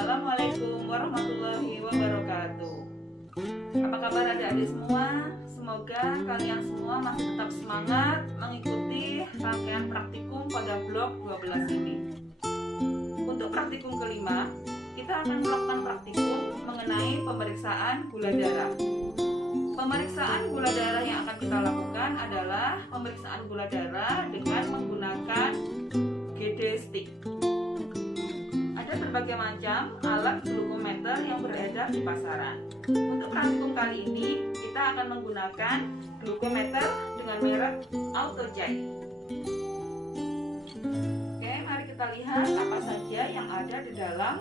Assalamualaikum warahmatullahi wabarakatuh. Apa kabar adik-adik semua? Semoga kalian semua masih tetap semangat mengikuti rangkaian praktikum pada blok 12 ini. Untuk praktikum kelima, kita akan melakukan praktikum mengenai pemeriksaan gula darah. Pemeriksaan gula darah yang akan kita lakukan adalah pemeriksaan gula darah dengan menggunakan GD stick. Ada berbagai macam alat glukometer yang beredar di pasaran. Untuk praktikum kali ini, kita akan menggunakan glukometer dengan merek AutoCheck. Oke, mari kita lihat apa saja yang ada di dalam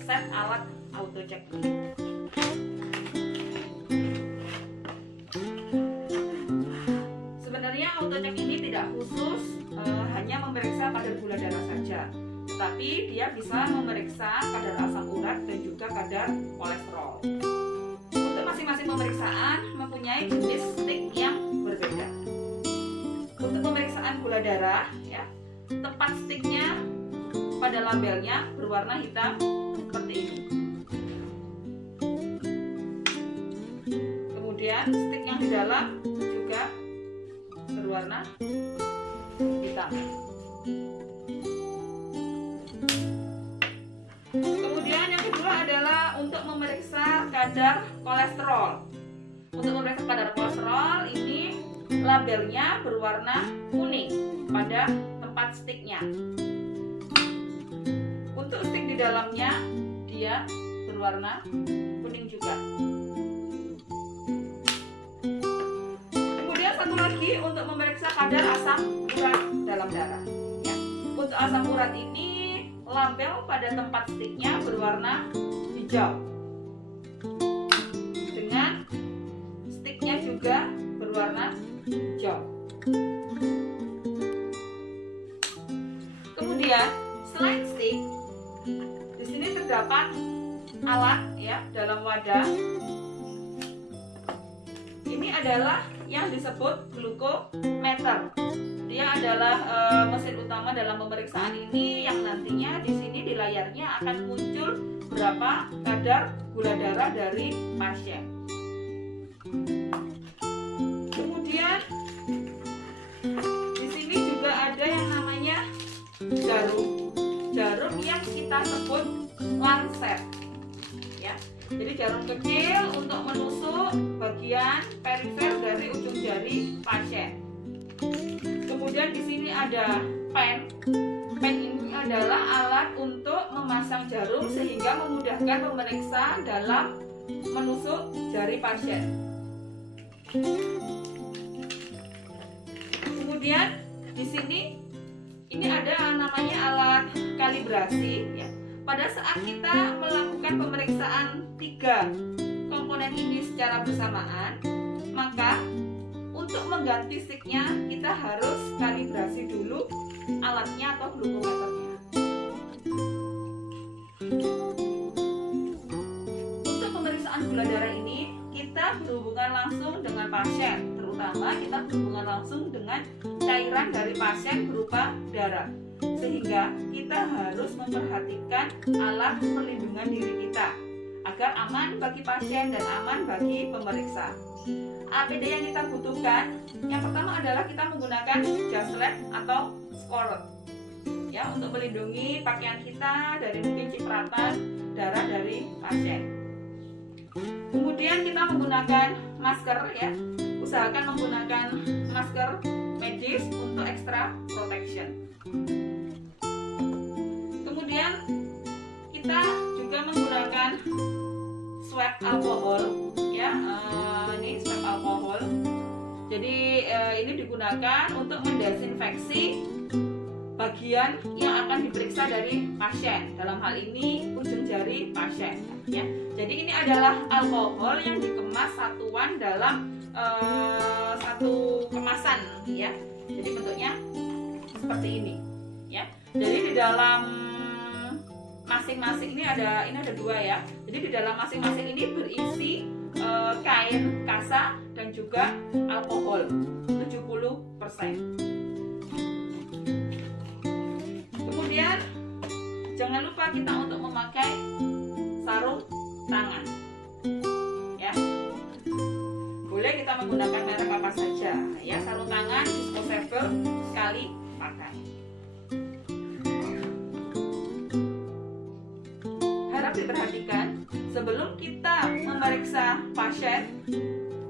set alat AutoCheck ini. Sebenarnya AutoCheck ini tidak khusus hanya memeriksa kadar gula darah saja, tetapi dia bisa memeriksa kadar asam urat dan juga kadar kolesterol. Untuk masing-masing pemeriksaan mempunyai jenis stick yang berbeda. Untuk pemeriksaan gula darah, ya, tempat sticknya pada labelnya berwarna hitam seperti ini. Kemudian stick yang di dalam juga berwarna hitam. Kemudian yang kedua adalah untuk memeriksa kadar kolesterol. Untuk memeriksa kadar kolesterol ini labelnya berwarna kuning pada tempat sticknya. Untuk stick di dalamnya dia berwarna kuning juga. Kemudian satu lagi untuk memeriksa kadar asam urat dalam darah. Ya. Untuk asam urat ini label pada tempat sticknya berwarna hijau, dengan sticknya juga berwarna hijau. Kemudian selain stick, di sini terdapat alat ya dalam wadah. Ini adalah yang disebut glukometer. Dia adalah mesin utama dalam pemeriksaan ini yang nantinya di sini di layarnya akan muncul berapa kadar gula darah dari pasien. Kemudian di sini juga ada yang namanya jarum yang kita sebut lancet. Ya, jadi jarum kecil untuk menusuk bagian perifer dari ujung jari pasien. Kemudian di sini ada pen. Pen ini adalah alat untuk memasang jarum sehingga memudahkan pemeriksa dalam menusuk jari pasien. Kemudian di sini ini ada namanya alat kalibrasi. Ya. Pada saat kita melakukan pemeriksaan 3 komponen ini secara bersamaan, maka untuk mengganti sticknya kita harus kalibrasi dulu alatnya atau glukometernya. Untuk pemeriksaan gula darah ini kita berhubungan langsung dengan pasien, terutama kita berhubungan langsung dengan cairan dari pasien berupa darah, sehingga kita harus memperhatikan alat perlindungan diri kita agar aman bagi pasien dan aman bagi pemeriksa. APD yang kita butuhkan, yang pertama adalah kita menggunakan jas lab atau scoret, ya, untuk melindungi pakaian kita dari mungkin cipratan darah dari pasien. Kemudian kita menggunakan masker, ya, usahakan menggunakan masker medis untuk extra protection. Kemudian kita juga menggunakan swab alkohol, ya, ini swab alkohol. Jadi ini digunakan untuk mendesinfeksi bagian yang akan diperiksa dari pasien. Dalam hal ini ujung jari pasien. Ya, jadi ini adalah alkohol yang dikemas satuan dalam satu kemasan, ya. Jadi bentuknya seperti ini, ya. Jadi di dalam masing-masing ini ada 2 ya. Jadi di dalam masing-masing ini berisi kain kasa dan juga alkohol 70%. Kemudian jangan lupa kita untuk memakai sarung tangan. Ya. Boleh kita menggunakan merek apa saja. Ya, sarung tangan disposable sekali pakai. Harap diperhatikan sebelum kita memeriksa pasien,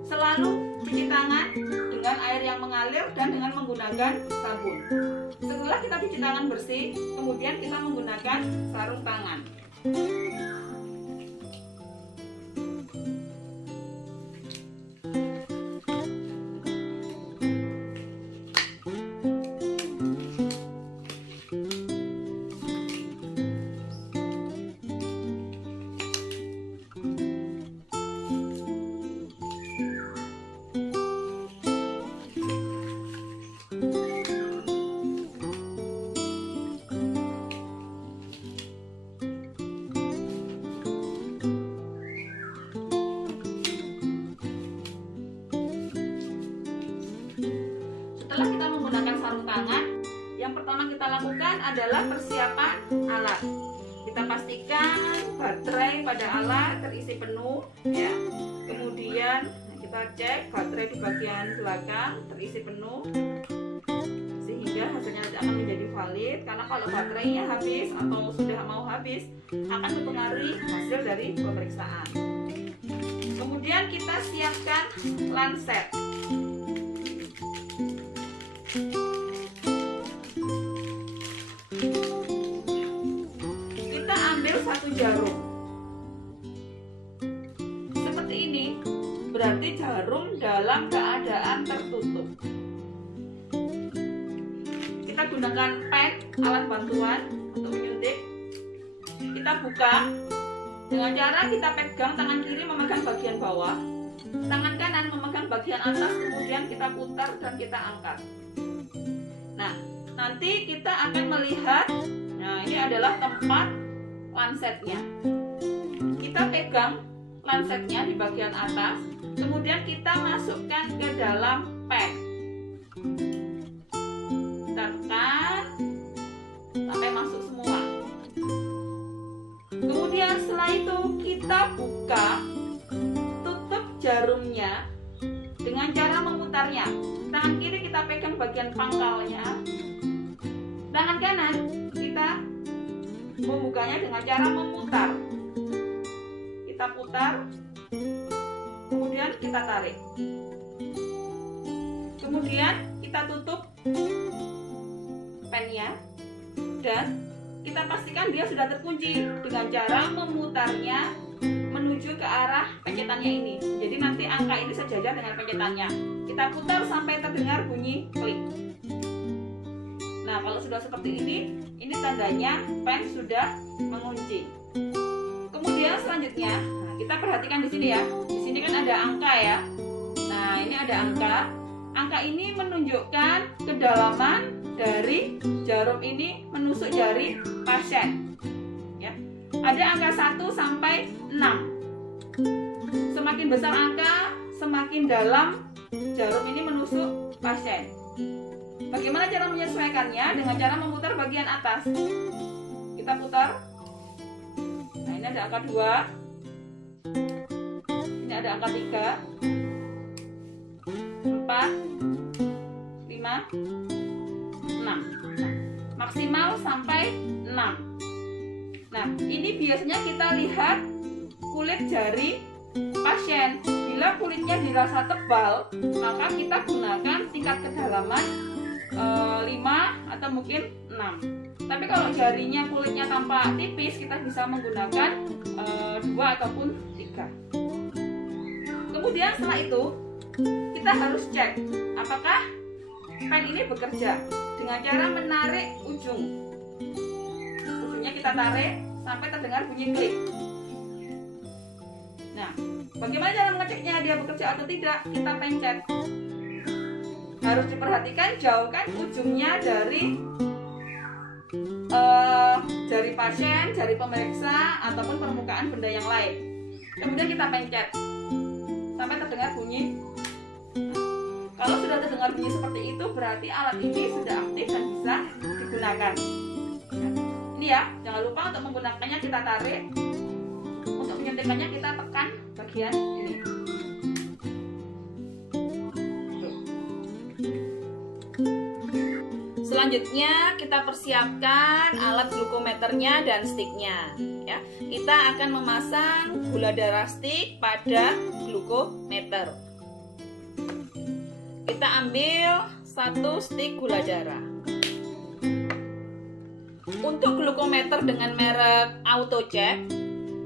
selalu cuci tangan dengan air yang mengalir dan dengan menggunakan sabun. Setelah kita cuci tangan bersih, kemudian kita menggunakan sarung tangan. Setelah kita menggunakan sarung tangan, yang pertama kita lakukan adalah persiapan alat. Kita pastikan baterai pada alat terisi penuh, ya. Kemudian kita cek baterai di bagian belakang terisi penuh, sehingga hasilnya nanti akan menjadi valid. Karena kalau baterainya habis atau sudah mau habis, akan mempengaruhi hasil dari pemeriksaan. Kemudian kita siapkan lancet. Kita ambil satu jarum seperti ini, berarti jarum dalam keadaan tertutup. Kita gunakan pen, alat bantuan untuk menyuntik. Kita buka dengan cara kita pegang tangan kiri memegang bagian bawah, tangan kanan memegang bagian atas, kemudian kita putar dan kita angkat. Nah, nanti kita akan melihat, nah ini adalah tempat lancetnya. Kita pegang lancetnya di bagian atas, kemudian kita masukkan ke dalam pen. Tekan sampai masuk semua. Kemudian setelah itu kita buka, tutup jarumnya dengan cara memutarnya. Tangan kiri kita pegang bagian pangkalnya, tangan kanan kita membukanya dengan cara memutar. Kita putar, kemudian kita tarik, kemudian kita tutup pennya dan kita pastikan dia sudah terkunci dengan cara memutarnya menuju ke arah pencetannya ini. Jadi nanti angka ini sejajar dengan pencetannya. Kita putar sampai terdengar bunyi klik. Nah, kalau sudah seperti ini tandanya pen sudah mengunci. Kemudian selanjutnya, nah, kita perhatikan di sini ya. Di sini kan ada angka ya. Nah, ini ada angka. Angka ini menunjukkan kedalaman dari jarum ini menusuk jari pasien. Ya. Ada angka 1 sampai 6. Semakin besar angka, semakin dalam jarum ini menusuk pasien. Bagaimana cara menyesuaikannya? Dengan cara memutar bagian atas. Kita putar. Nah, ini ada angka 2. Ini ada angka 3, 4, 5, 6. Nah, maksimal sampai 6. Nah, ini biasanya kita lihat kulit jari pasien. Bila kulitnya dirasa tebal, maka kita gunakan tingkat kedalaman 5 atau mungkin 6. Tapi kalau jarinya kulitnya tampak tipis, kita bisa menggunakan 2 ataupun 3. Kemudian setelah itu kita harus cek apakah pen ini bekerja dengan cara menarik ujungnya kita tarik sampai terdengar bunyi klik. Nah, bagaimana cara mengeceknya dia bekerja atau tidak? Kita pencet. Harus diperhatikan, jauhkan ujungnya dari jari pasien, jari pemeriksa ataupun permukaan benda yang lain. Kemudian kita pencet sampai terdengar bunyi. Kalau sudah terdengar bunyi seperti itu, berarti alat ini sudah aktif dan bisa digunakan. Ini ini ya. Jangan lupa untuk menggunakannya kita tarik. Untuk menyuntikannya kita tekan bagian ini. Selanjutnya kita persiapkan alat glukometernya dan sticknya ya. Kita akan memasang gula darah stick pada glukometer. Kita ambil 1 stick gula darah. Untuk glukometer dengan merek AutoCheck,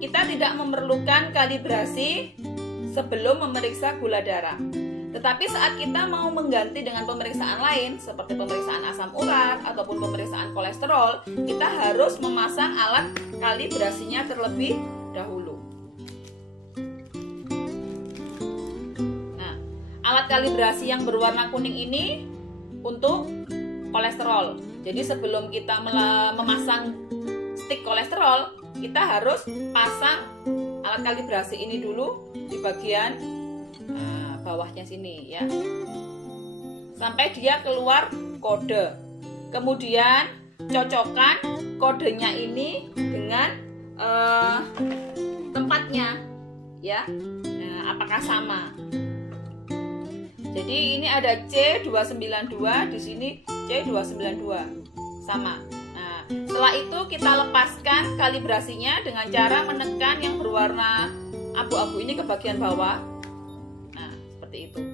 kita tidak memerlukan kalibrasi sebelum memeriksa gula darah. Tetapi saat kita mau mengganti dengan pemeriksaan lain seperti pemeriksaan asam urat ataupun pemeriksaan kolesterol, kita harus memasang alat kalibrasinya terlebih dahulu. Nah, alat kalibrasi yang berwarna kuning ini untuk kolesterol. Jadi sebelum kita memasang stick kolesterol, kita harus pasang alat kalibrasi ini dulu di bagian bawahnya sini ya, sampai dia keluar kode. Kemudian cocokkan kodenya ini dengan tempatnya ya. Nah, apakah sama? Jadi ini ada C292, di sini C292 sama. Nah, setelah itu kita lepaskan kalibrasinya dengan cara menekan yang berwarna abu-abu ini ke bagian bawah. Itu.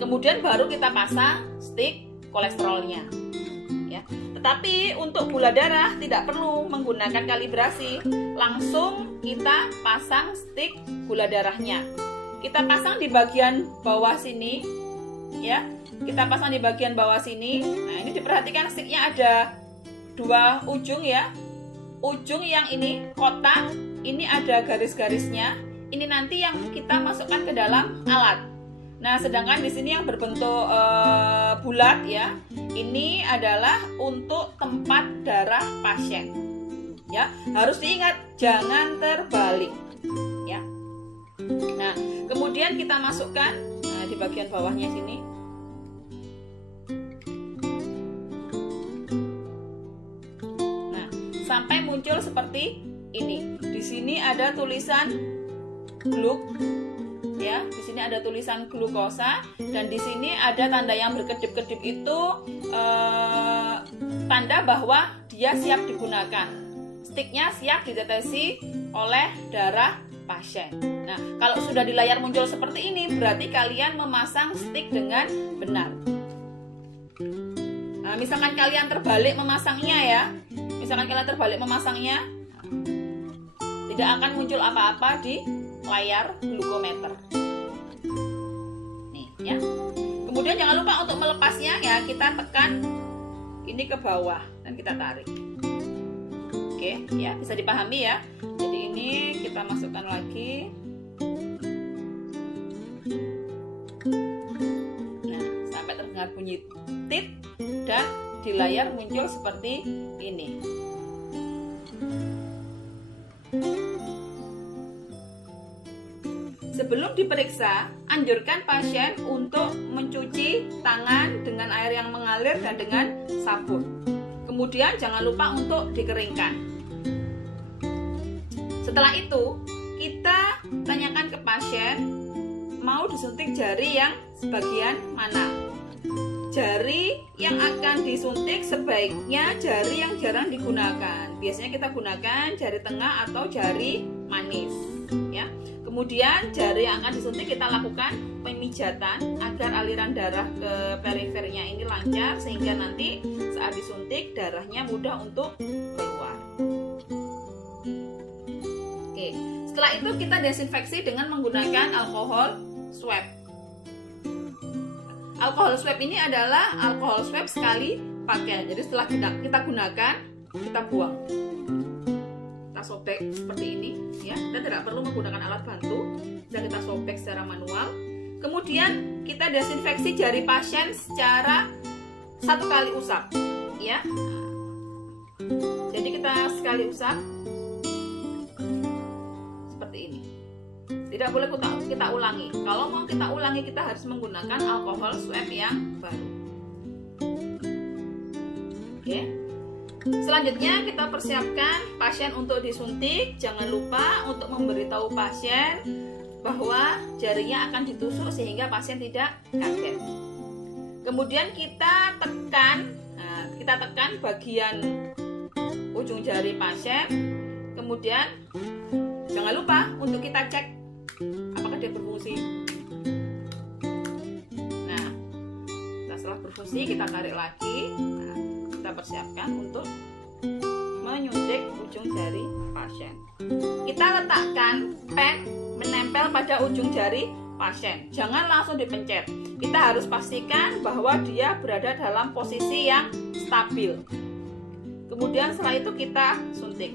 Kemudian baru kita pasang stick kolesterolnya ya. Tetapi untuk gula darah tidak perlu menggunakan kalibrasi, langsung kita pasang stick gula darahnya. Kita pasang di bagian bawah sini ya. Kita pasang di bagian bawah sini. Nah, ini diperhatikan sticknya ada 2 ujung ya. Ujung yang ini kotak, ini ada garis-garisnya. Ini nanti yang kita masukkan ke dalam alat. Nah, sedangkan di sini yang berbentuk bulat ya, ini adalah untuk tempat darah pasien. Ya, harus diingat jangan terbalik. Ya. Nah, kemudian kita masukkan di bagian bawahnya sini. Nah, sampai muncul seperti ini. Di sini ada tulisan gluk. Ya, di sini ada tulisan glukosa dan di sini ada tanda yang berkedip-kedip itu tanda bahwa dia siap digunakan. Sticknya siap ditetesi oleh darah pasien. Nah, kalau sudah di layar muncul seperti ini, berarti kalian memasang stick dengan benar. Nah, misalkan kalian terbalik memasangnya ya, tidak akan muncul apa-apa di layar glukometer. Nih ya. Kemudian jangan lupa untuk melepasnya ya, kita tekan ini ke bawah dan kita tarik. Oke, ya, bisa dipahami ya. Jadi ini kita masukkan lagi. Nah, sampai terdengar bunyi tit dan di layar muncul seperti ini. Sebelum diperiksa, anjurkan pasien untuk mencuci tangan dengan air yang mengalir dan dengan sabun. Kemudian jangan lupa untuk dikeringkan. Setelah itu, kita tanyakan ke pasien mau disuntik jari yang sebagian mana. Jari yang akan disuntik sebaiknya jari yang jarang digunakan. Biasanya kita gunakan jari tengah atau jari manis, ya. Kemudian jari yang akan disuntik kita lakukan pemijatan agar aliran darah ke perifernya ini lancar sehingga nanti saat disuntik darahnya mudah untuk keluar. Oke, setelah itu kita desinfeksi dengan menggunakan alkohol swab. Alkohol swab ini adalah alkohol swab sekali pakai. Jadi setelah kita gunakan, kita buang. Sobek seperti ini ya, dan tidak perlu menggunakan alat bantu, bisa kita sobek secara manual. Kemudian kita desinfeksi jari pasien secara 1 kali usap ya. Jadi kita sekali usap seperti ini, tidak boleh kita ulangi. Kalau mau kita ulangi kita harus menggunakan alkohol swab yang baru. Oke. Selanjutnya kita persiapkan pasien untuk disuntik. Jangan lupa untuk memberitahu pasien bahwa jarinya akan ditusuk sehingga pasien tidak kaget. Kemudian kita tekan bagian ujung jari pasien. Kemudian jangan lupa untuk kita cek apakah dia berfungsi. Nah, setelah berfungsi kita tarik lagi. Nah, kita persiapkan untuk menyuntik ujung jari pasien. Kita letakkan pen menempel pada ujung jari pasien. Jangan langsung dipencet. Kita harus pastikan bahwa dia berada dalam posisi yang stabil. Kemudian setelah itu kita suntik.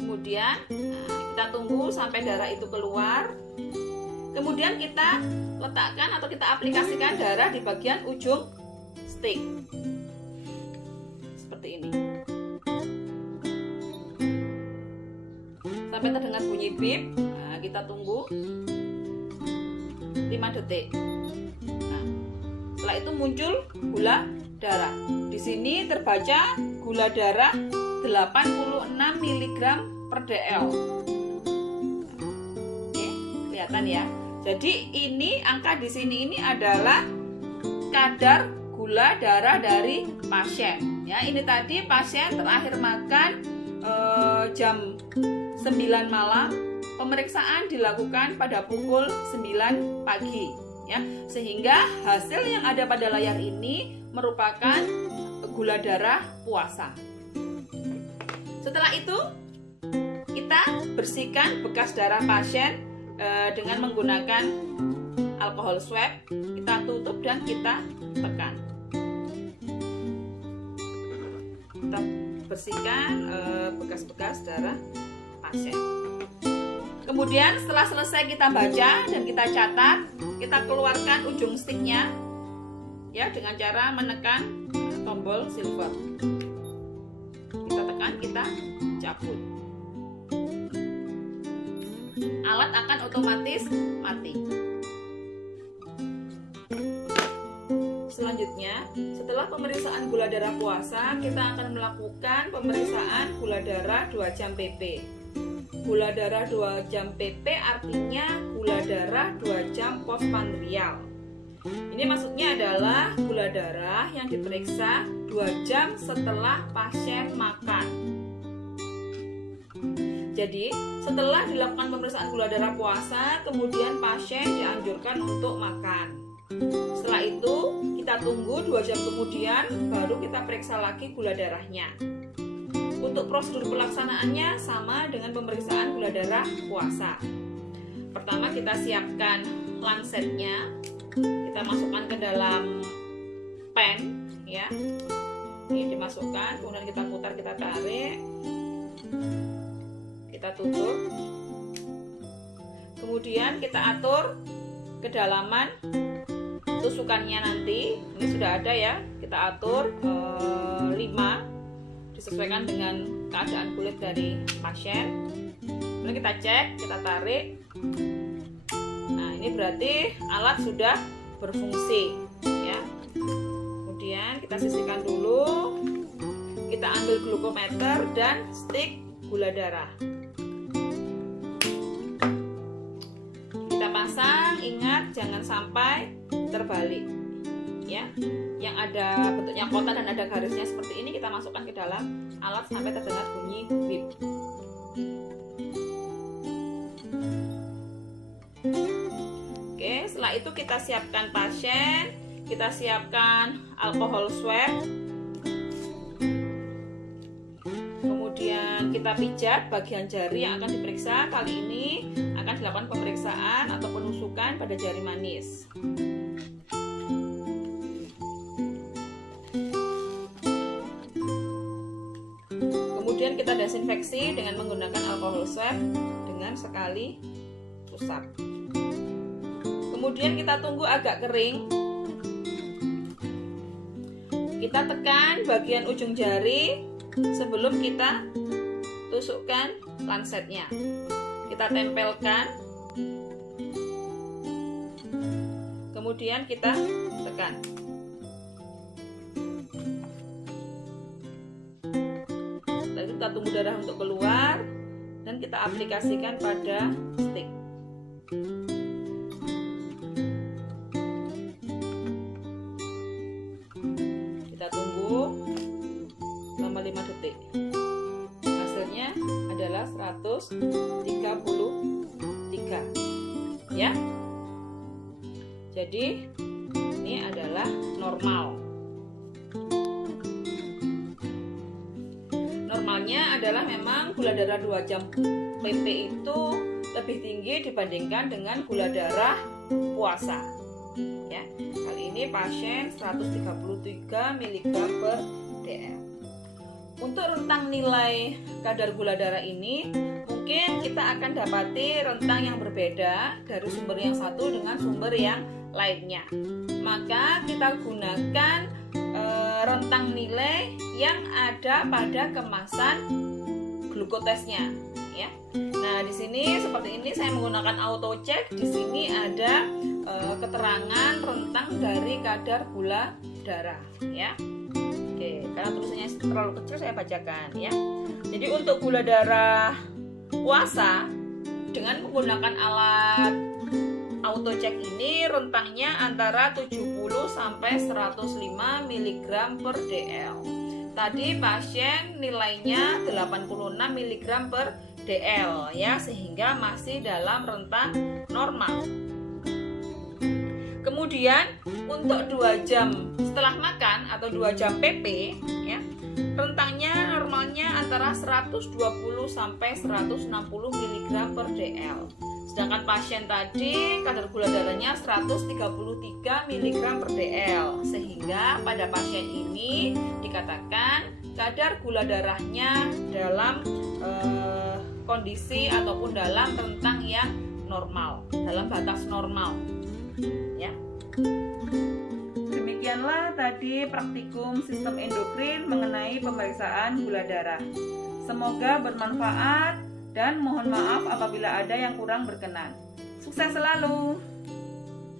Kemudian kita tunggu sampai darah itu keluar. Kemudian kita letakkan atau kita aplikasikan darah di bagian ujung stick seperti ini sampai terdengar bunyi bip. Nah, kita tunggu 5 detik. Nah, setelah itu muncul gula darah. Di sini terbaca gula darah 86 mg per dl. Oke, kelihatan ya. Jadi ini angka di sini ini adalah kadar gula darah dari pasien. Ya, ini tadi pasien terakhir makan jam 9 malam. Pemeriksaan dilakukan pada pukul 9 pagi. Ya, sehingga hasil yang ada pada layar ini merupakan gula darah puasa. Setelah itu kita bersihkan bekas darah pasien dengan menggunakan alkohol swab. Kita tutup dan kita tekan. Kita bersihkan bekas-bekas darah pasien. Kemudian setelah selesai kita baca dan kita catat, kita keluarkan ujung sticknya ya dengan cara menekan tombol silver. Kita tekan, kita cabut. Alat akan otomatis mati. Selanjutnya, setelah pemeriksaan gula darah puasa, kita akan melakukan pemeriksaan gula darah 2 jam PP. Gula darah 2 jam PP artinya gula darah 2 jam postprandial. Ini maksudnya adalah gula darah yang diperiksa 2 jam setelah pasien makan. Jadi, setelah dilakukan pemeriksaan gula darah puasa, kemudian pasien dianjurkan untuk makan. Setelah itu, kita tunggu 2 jam kemudian, baru kita periksa lagi gula darahnya. Untuk prosedur pelaksanaannya sama dengan pemeriksaan gula darah puasa. Pertama, kita siapkan lansetnya. Kita masukkan ke dalam pen, ya. Ini dimasukkan, kemudian kita putar, kita tarik. Kita tutup, kemudian kita atur kedalaman tusukannya nanti. Ini sudah ada ya, kita atur 5, disesuaikan dengan keadaan kulit dari pasien. Kemudian kita cek, kita tarik. Nah, ini berarti alat sudah berfungsi ya. Kemudian kita sisihkan dulu, kita ambil glukometer dan stick gula darah. Pasang, ingat jangan sampai terbalik ya. Yang ada bentuknya kotak dan ada garisnya seperti ini kita masukkan ke dalam alat sampai terdengar bunyi bip. Oke, setelah itu kita siapkan pasien, kita siapkan alkohol swab. Kemudian kita pijat bagian jari yang akan diperiksa. Kali ini akan dilakukan pemeriksaan atau penusukan pada jari manis. Kemudian kita desinfeksi dengan menggunakan alkohol swab dengan sekali usap. Kemudian kita tunggu agak kering. Kita tekan bagian ujung jari sebelum kita tusukkan lansetnya. Kita tempelkan, kemudian kita tekan. kita tunggu darah untuk keluar dan kita aplikasikan pada stick. Kita tunggu selama 5 detik. Hasilnya adalah 133 ya. Jadi ini adalah normal. Normalnya adalah memang gula darah 2 jam PP itu lebih tinggi dibandingkan dengan gula darah puasa. Ya, kali ini pasien 133 mg per dl. Untuk rentang nilai kadar gula darah ini mungkin kita akan dapati rentang yang berbeda dari sumber yang satu dengan sumber yang lainnya. Maka kita gunakan rentang nilai yang ada pada kemasan glukotesnya, ya. Nah, di sini seperti ini saya menggunakan auto check. Di sini ada keterangan rentang dari kadar gula darah, ya. Oke, karena tulisannya terlalu kecil saya bacakan, ya. Jadi untuk gula darah puasa dengan menggunakan alat auto check ini rentangnya antara 70 sampai 105 mg per dl. Tadi pasien nilainya 86 mg per dl, ya, sehingga masih dalam rentang normal. Kemudian untuk 2 jam setelah makan atau 2 jam PP, ya, rentangnya normalnya antara 120 sampai 160 mg per dl. Sedangkan pasien tadi kadar gula darahnya 133 mg per dl, sehingga pada pasien ini dikatakan kadar gula darahnya dalam kondisi ataupun dalam rentang yang normal, dalam batas normal, ya. Demikianlah tadi praktikum sistem endokrin mengenai pemeriksaan gula darah. Semoga bermanfaat dan mohon maaf apabila ada yang kurang berkenan. Sukses selalu.